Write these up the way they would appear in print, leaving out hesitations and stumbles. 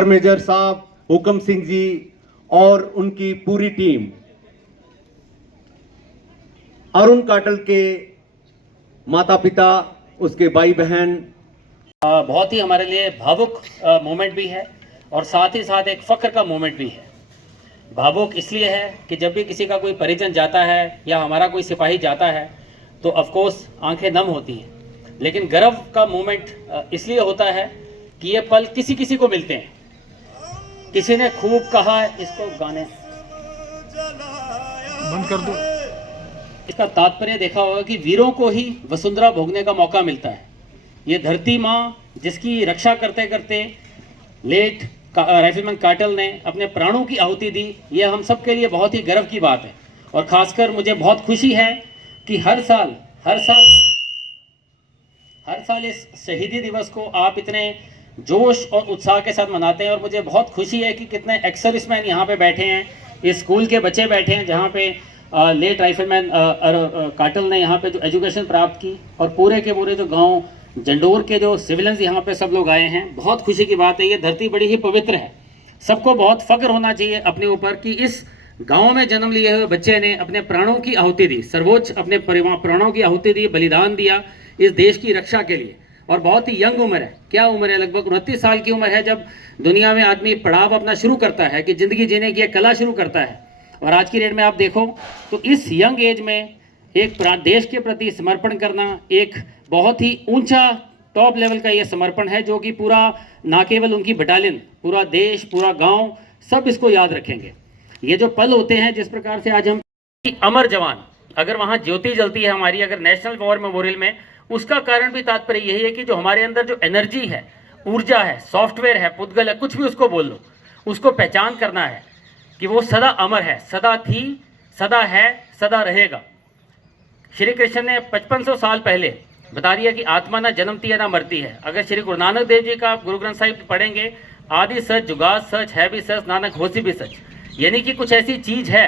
Star major साहब, हुकम सिंह जी और उनकी पूरी टीम, अरुण काटल के माता पिता, उसके भाई बहन। बहुत ही हमारे लिए भावुक मोमेंट भी है और साथ ही साथ एक फ़ख्र का मोमेंट भी है। भावुक इसलिए है कि जब भी किसी का कोई परिजन जाता है या हमारा कोई सिपाही जाता है तो ऑफकोर्स आंखें नम होती हैं, लेकिन गर्व का मोमेंट इसलिए होता है कि ये पल किसी किसी को मिलते हैं। किसी ने खूब कहा, इसको गाने बंद कर दो। इसका तात्पर्य देखा होगा कि वीरों को ही वसुंधरा भोगने का मौका मिलता है। ये धरती माँ जिसकी रक्षा करते करते लेट राइफलमैन काटल ने अपने प्राणों की आहुति दी, ये हम सब के लिए बहुत ही गर्व की बात है। और ख़ासकर मुझे बहुत खुशी है कि हर साल इस शहीदी दिवस को आप इतने जोश और उत्साह के साथ मनाते हैं। और मुझे बहुत खुशी है कि कितने एक्स सर्विसमैन यहाँ पे बैठे हैं, इस स्कूल के बच्चे बैठे हैं जहाँ पे लेट राइफलमैन काटल ने यहाँ पे जो एजुकेशन प्राप्त की, और पूरे के पूरे जो गांव जंडोर के जो सिविलियंस यहाँ पे सब लोग आए हैं। बहुत खुशी की बात है। ये धरती बड़ी ही पवित्र है। सबको बहुत फख्र होना चाहिए अपने ऊपर कि इस गांव में जन्म लिए हुए बच्चे ने अपने प्राणों की आहुति दी, सर्वोच्च अपने प्राणों की आहुति दी, बलिदान दिया इस देश की रक्षा के लिए। और बहुत ही यंग उम्र है। क्या उम्र है? लगभग 29 साल की उम्र है जब दुनिया में आदमी पड़ाव अपना शुरू करता है, कि ज़िंदगी जीने की एक कला शुरू करता है। और आज की डेट में आप देखो तो इस यंग एज में एक देश के प्रति समर्पण करना एक बहुत ही ऊंचा टॉप लेवल का ये समर्पण है, जो कि पूरा ना केवल उनकी बटालियन, पूरा देश, पूरा गांव सब इसको याद रखेंगे। ये जो पल होते हैं, जिस प्रकार से आज हम अमर जवान, अगर वहाँ ज्योति जलती है हमारी, अगर नेशनल वॉर मेमोरियल में, उसका कारण भी तात्पर्य यही है कि जो हमारे अंदर जो एनर्जी है, ऊर्जा है, सॉफ्टवेयर है, पुद्गल है, कुछ भी उसको बोल लो, उसको पहचान करना है कि वो सदा अमर है, सदा थी, सदा है, सदा रहेगा। श्री कृष्ण ने 5500 साल पहले बता दिया कि आत्मा ना जन्मती है ना मरती है। अगर श्री गुरु नानक देव जी का गुरु ग्रंथ साहिब पढ़ेंगे, आदि सच जुगाद सच है भी सच, नानक होसी भी सच, यानी कि कुछ ऐसी चीज़ है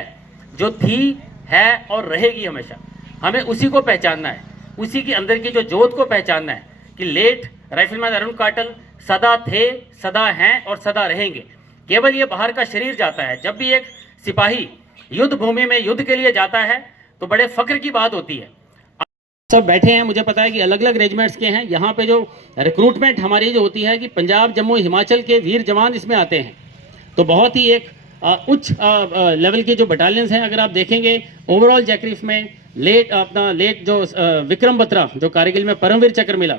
जो थी, है और रहेगी हमेशा। हमें उसी को पहचानना है, उसी के अंदर की जो जोत को पहचानना है कि लेट राइफलमैन अरुण काटल सदा थे, सदा हैं और सदा रहेंगे। केवल ये बाहर का शरीर जाता है। जब भी एक सिपाही युद्ध भूमि में युद्ध के लिए जाता है तो बड़े फख्र की बात होती है। सब बैठे हैं, मुझे पता है कि अलग अलग रेजिमेंट्स के हैं। यहाँ पे जो रिक्रूटमेंट हमारी जो होती है कि पंजाब, जम्मू, हिमाचल के वीर जवान इसमें आते हैं, तो बहुत ही एक उच्च लेवल के जो बटालियंस हैं। अगर आप देखेंगे ओवरऑल जैक्रिफ में लेट जो विक्रम बत्रा, जो कारगिल में परमवीर चक्र मिला,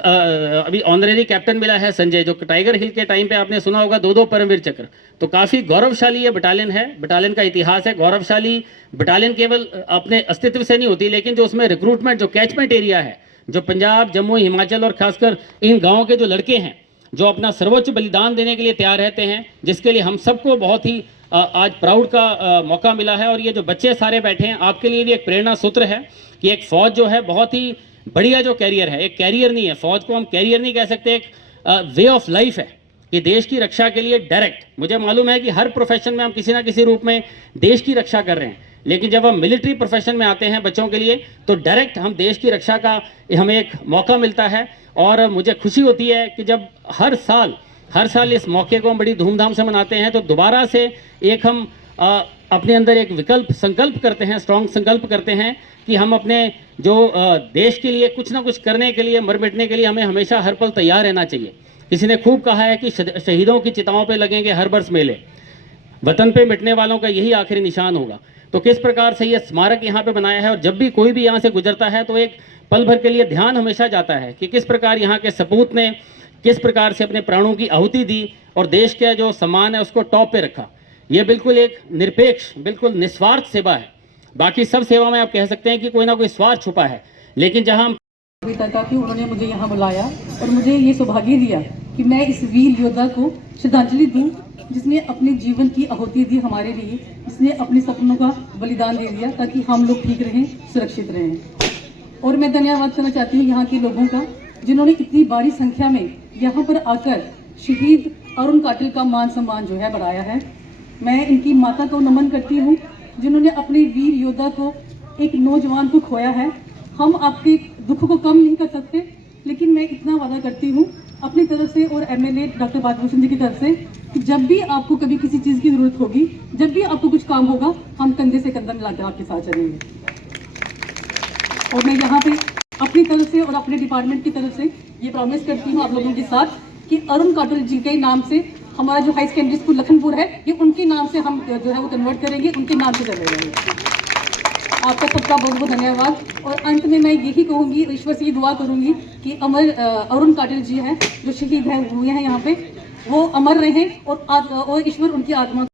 अभी ऑनरेरी कैप्टन मिला है संजय, जो टाइगर हिल के टाइम पे आपने सुना होगा 2-2 परमवीर चक्र। तो काफ़ी गौरवशाली ये बटालियन है, बटालियन का इतिहास है। गौरवशाली बटालियन केवल अपने अस्तित्व से नहीं होती, लेकिन जो उसमें रिक्रूटमेंट, जो कैचमेंट एरिया है, जो पंजाब, जम्मू, हिमाचल और खासकर इन गाँव के जो लड़के हैं जो अपना सर्वोच्च बलिदान देने के लिए तैयार रहते हैं, जिसके लिए हम सबको बहुत ही आज प्राउड का मौका मिला है। और ये जो बच्चे सारे बैठे हैं, आपके लिए भी एक प्रेरणा सूत्र है कि एक फ़ौज जो है बहुत ही बढ़िया जो कैरियर है, एक कैरियर नहीं है, फ़ौज को हम कैरियर नहीं कह सकते, एक वे ऑफ लाइफ है कि देश की रक्षा के लिए डायरेक्ट। मुझे मालूम है कि हर प्रोफेशन में हम किसी ना किसी रूप में देश की रक्षा कर रहे हैं, लेकिन जब हम मिलिट्री प्रोफेशन में आते हैं बच्चों के लिए, तो डायरेक्ट हम देश की रक्षा का हमें एक मौका मिलता है। और मुझे खुशी होती है कि जब हर साल इस मौके को हम बड़ी धूमधाम से मनाते हैं, तो दोबारा से एक हम अपने अंदर एक संकल्प करते हैं, स्ट्रॉन्ग संकल्प करते हैं कि हम अपने जो देश के लिए कुछ ना कुछ करने के लिए, मर मिटने के लिए हमें हमेशा हर पल तैयार रहना चाहिए। किसी ने खूब कहा है कि शहीदों की चिताओं पे लगेंगे हर बरस मेले, वतन पे मिटने वालों का यही आखिरी निशान होगा। तो किस प्रकार से ये स्मारक यहाँ पे बनाया है, और जब भी कोई भी यहाँ से गुजरता है तो एक पल भर के लिए ध्यान हमेशा जाता है कि किस प्रकार यहाँ के सपूत ने किस प्रकार से अपने प्राणों की आहुति दी और देश का जो सम्मान है उसको टॉप पे रखा। ये बिल्कुल एक निरपेक्ष, बिल्कुल निस्वार्थ सेवा है। बाकी सब सेवा में आप कह सकते हैं कि कोई ना कोई स्वार्थ छुपा है, लेकिन जहाँ कि उन्होंने मुझे यहाँ बुलाया और मुझे ये सौभाग्य दिया कि मैं इस वीर योद्धा को श्रद्धांजलि दूँ, जिसने अपने जीवन की आहुति दी हमारे लिए, जिसने अपने सपनों का बलिदान दे दिया ताकि हम लोग ठीक रहें, सुरक्षित रहें। और मैं धन्यवाद करना चाहती हूँ यहाँ के लोगों का, जिन्होंने इतनी बड़ी संख्या में यहाँ पर आकर शहीद अरुण काटल का मान सम्मान जो है बढ़ाया है। मैं इनकी माता को नमन करती हूँ, जिन्होंने अपने वीर योद्धा को, एक नौजवान को खोया है। हम आपके दुख को कम नहीं कर सकते, लेकिन मैं इतना वादा करती हूँ अपनी तरफ से और एमएलए डॉक्टर बादभूषण जी की तरफ से कि जब भी आपको कभी किसी चीज़ की ज़रूरत होगी, जब भी आपको कुछ काम होगा, हम कंधे से कंधा मिलाकर आपके साथ चलेंगे। और मैं यहाँ पे अपनी तरफ से और अपने डिपार्टमेंट की तरफ से ये प्रॉमिस करती हूँ आप लोगों के साथ कि अरुण काटल जी के नाम से हमारा जो हाई सेकेंडरी स्कूल लखनपुर है, ये उनके नाम से हम जो है वो कन्वर्ट करेंगे, उनके नाम से चलेंगे। आपका सबका बहुत बहुत धन्यवाद। और अंत में मैं यही कहूँगी, ईश्वर से ये दुआ करूँगी कि अरुण काटल जी हैं जो शहीद हैं हुए हैं यहाँ पे, वो अमर रहें और ईश्वर उनकी आत्मा